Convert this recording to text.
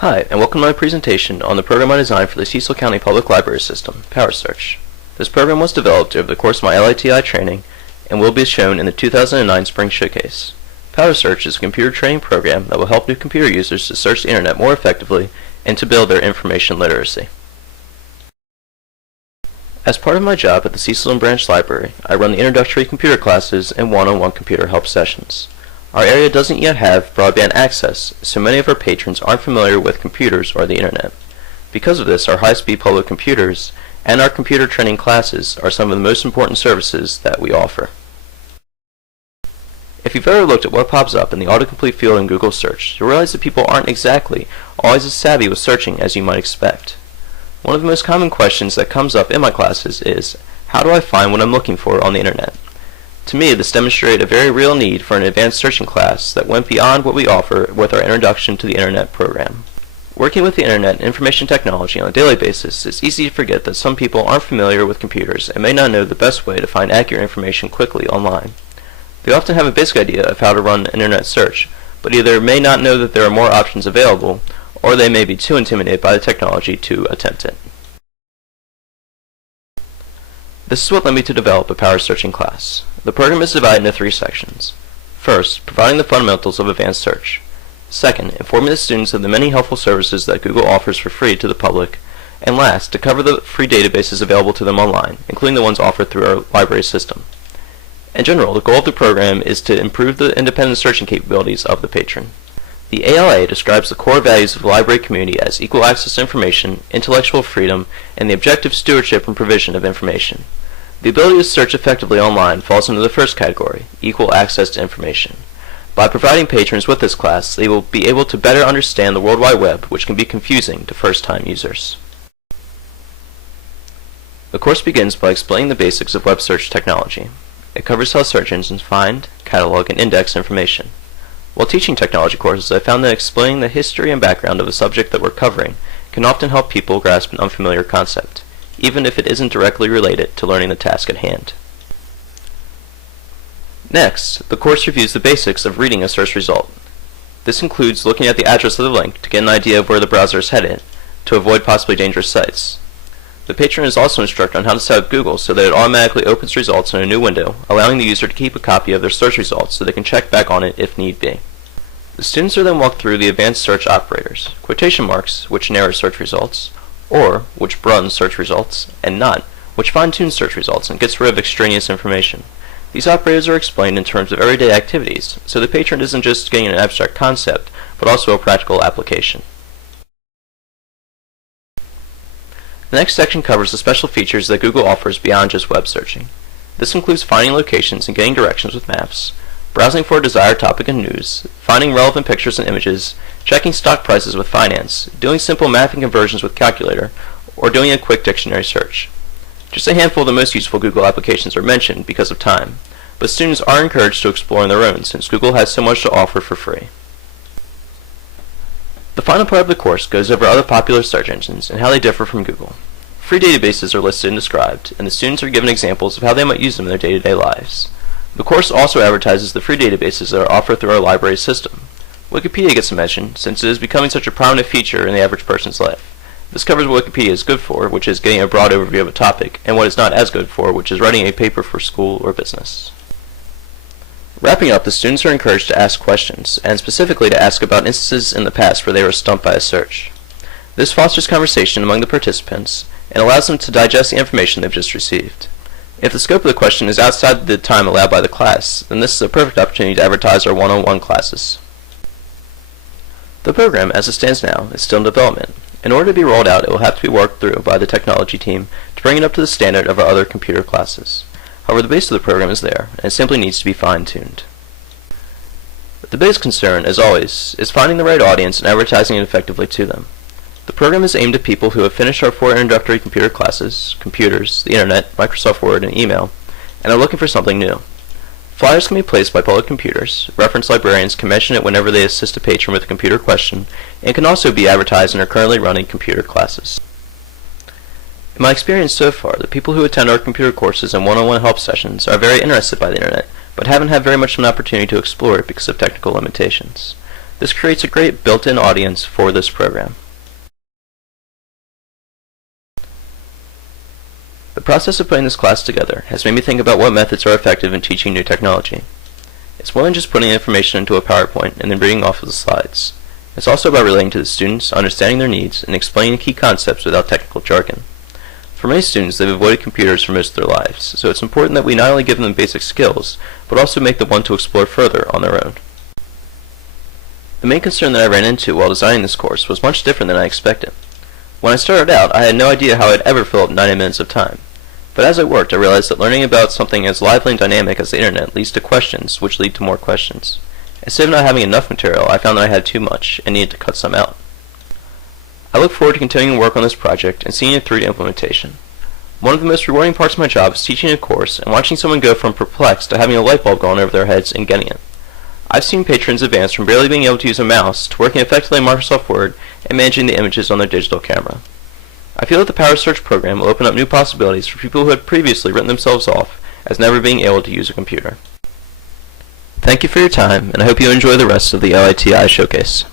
Hi, and welcome to my presentation on the program I designed for the Cecil County Public Library System, PowerSearch. This program was developed over the course of my LATI training and will be shown in the 2009 Spring Showcase. PowerSearch is a computer training program that will help new computer users to search the internet more effectively and to build their information literacy. As part of my job at the Cecil and Branch Library, I run the introductory computer classes and one-on-one computer help sessions. Our area doesn't yet have broadband access, so many of our patrons aren't familiar with computers or the internet. Because of this, our high-speed public computers and our computer training classes are some of the most important services that we offer. If you've ever looked at what pops up in the autocomplete field in Google search, you'll realize that people aren't exactly always as savvy with searching as you might expect. One of the most common questions that comes up in my classes is, how do I find what I'm looking for on the internet? To me, this demonstrated a very real need for an advanced searching class that went beyond what we offer with our Introduction to the Internet program. Working with the internet and information technology on a daily basis, it's easy to forget that some people aren't familiar with computers and may not know the best way to find accurate information quickly online. They often have a basic idea of how to run an internet search, but either may not know that there are more options available, or they may be too intimidated by the technology to attempt it. This is what led me to develop a power searching class. The program is divided into 3 sections. First, providing the fundamentals of advanced search. Second, informing the students of the many helpful services that Google offers for free to the public. And last, to cover the free databases available to them online, including the ones offered through our library system. In general, the goal of the program is to improve the independent searching capabilities of the patron. The ALA describes the core values of the library community as equal access to information, intellectual freedom, and the objective stewardship and provision of information. The ability to search effectively online falls into the first category, equal access to information. By providing patrons with this class, they will be able to better understand the World Wide Web, which can be confusing to first-time users. The course begins by explaining the basics of web search technology. It covers how search engines find, catalog, and index information. While teaching technology courses, I found that explaining the history and background of a subject that we're covering can often help people grasp an unfamiliar concept, even if it isn't directly related to learning the task at hand. Next, the course reviews the basics of reading a search result. This includes looking at the address of the link to get an idea of where the browser is headed, to avoid possibly dangerous sites. The patron is also instructed on how to set up Google so that it automatically opens results in a new window, allowing the user to keep a copy of their search results so they can check back on it if need be. The students are then walked through the advanced search operators, quotation marks, which narrow search results, or, which broadens search results, and not, which fine-tunes search results and gets rid of extraneous information. These operators are explained in terms of everyday activities, so the patron isn't just getting an abstract concept, but also a practical application. The next section covers the special features that Google offers beyond just web searching. This includes finding locations and getting directions with maps, browsing for a desired topic and news, finding relevant pictures and images, checking stock prices with finance, doing simple math and conversions with calculator, or doing a quick dictionary search. Just a handful of the most useful Google applications are mentioned because of time, but students are encouraged to explore on their own since Google has so much to offer for free. The final part of the course goes over other popular search engines and how they differ from Google. Free databases are listed and described, and the students are given examples of how they might use them in their day-to-day lives. The course also advertises the free databases that are offered through our library system. Wikipedia gets a mention, since it is becoming such a prominent feature in the average person's life. This covers what Wikipedia is good for, which is getting a broad overview of a topic, and what it's not as good for, which is writing a paper for school or business. Wrapping up, the students are encouraged to ask questions, and specifically to ask about instances in the past where they were stumped by a search. This fosters conversation among the participants, and allows them to digest the information they've just received. If the scope of the question is outside the time allowed by the class, then this is a perfect opportunity to advertise our one-on-one classes. The program, as it stands now, is still in development. In order to be rolled out, it will have to be worked through by the technology team to bring it up to the standard of our other computer classes. However, the base of the program is there, and it simply needs to be fine-tuned. The biggest concern, as always, is finding the right audience and advertising it effectively to them. The program is aimed at people who have finished our 4 introductory computer classes, computers, the internet, Microsoft Word, and email, and are looking for something new. Flyers can be placed by public computers, reference librarians can mention it whenever they assist a patron with a computer question, and can also be advertised in our currently running computer classes. In my experience so far, the people who attend our computer courses and one-on-one help sessions are very interested by the internet, but haven't had very much of an opportunity to explore it because of technical limitations. This creates a great built-in audience for this program. The process of putting this class together has made me think about what methods are effective in teaching new technology. It's more than just putting information into a PowerPoint and then reading off of the slides. It's also about relating to the students, understanding their needs, and explaining key concepts without technical jargon. For many students, they've avoided computers for most of their lives, so it's important that we not only give them basic skills, but also make them want to explore further on their own. The main concern that I ran into while designing this course was much different than I expected. When I started out, I had no idea how I'd ever fill up 90 minutes of time. But as I worked, I realized that learning about something as lively and dynamic as the internet leads to questions, which lead to more questions. Instead of not having enough material, I found that I had too much and needed to cut some out. I look forward to continuing to work on this project and seeing it through to implementation. One of the most rewarding parts of my job is teaching a course and watching someone go from perplexed to having a light bulb going over their heads and getting it. I've seen patrons advance from barely being able to use a mouse to working effectively in Microsoft Word and managing the images on their digital camera. I feel that the Power Search program will open up new possibilities for people who had previously written themselves off as never being able to use a computer. Thank you for your time, and I hope you enjoy the rest of the LATI showcase.